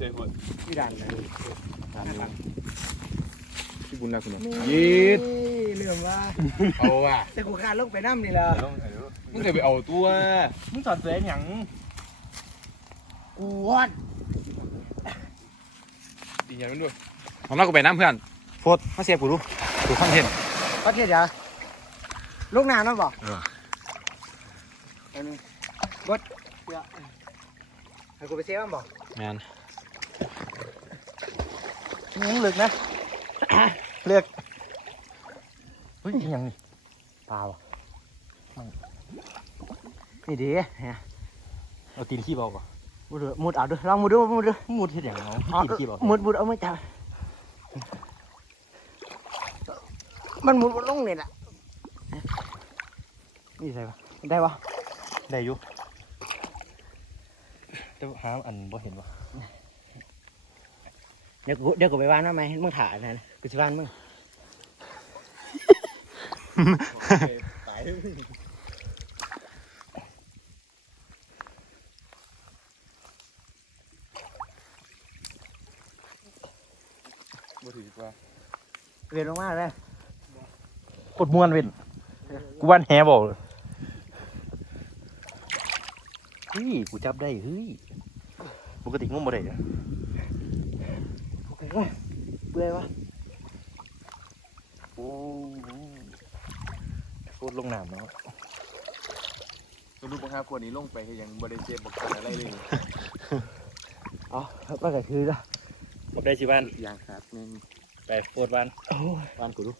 ใส่หัวพี่ดันเลยพี่บุญนะคุณนี่ยีดเรื่องว่าเอาว่ะแต่กูขาดลงไปน้ำนี่แหละลองถ่ายรูปมึงเคยไปเอาตัวมึงถอดเสื้อหยังกูวอดตีอย่างนั้นด้วยผมเล่ากูไปน้ำเพื่อนโฟดมาเสียบกูดูดูคอนเทนต์ประเทศเดี๋ยวลูกน้ำนะบอกเอออันนี้บดเดี๋ยวให้กูไปเซฟมันบอกแมน ยังลึกนะ เลือกเฮ้ยยังนี่เปล่านี่ดีเนี่เอาตีนขี้เบาก่อนมุดมุดเอาดูลองมุดดูมุดดูมุดเห็นอย่างน้องเอาตีนขี้เบามุดมุดเอาไม่จับมันมุดลงนี่แหละนี่ใช่ปะได้ปะได้อยู่แต่หาอันบ่เห็นวะ เดี๋ยวกูเดี๋ยวกูไปว่านมาไหมมึงถ่ายนะกูจะว่านมึงตายบ่ถือว่าเรียนลงมาเลยกดม้วนเว้นกูวันแฮบอกเลยเฮ้ยกูจับได้เฮ้ยปกติงมบ่ได้ เนี่ยโอเคว่ะเบื่อวะโอ้โคตรลงน้ำเนาะตัวรูปของห้าคนนี้ลงไปคือยังบ่ได้เจ็บบ่ขาดอะไรเลยอ๋อก็คือละผมได้สิบ้านอย่างขาดนึงไปโฟดบ้านโอ้ยบ้านกูดู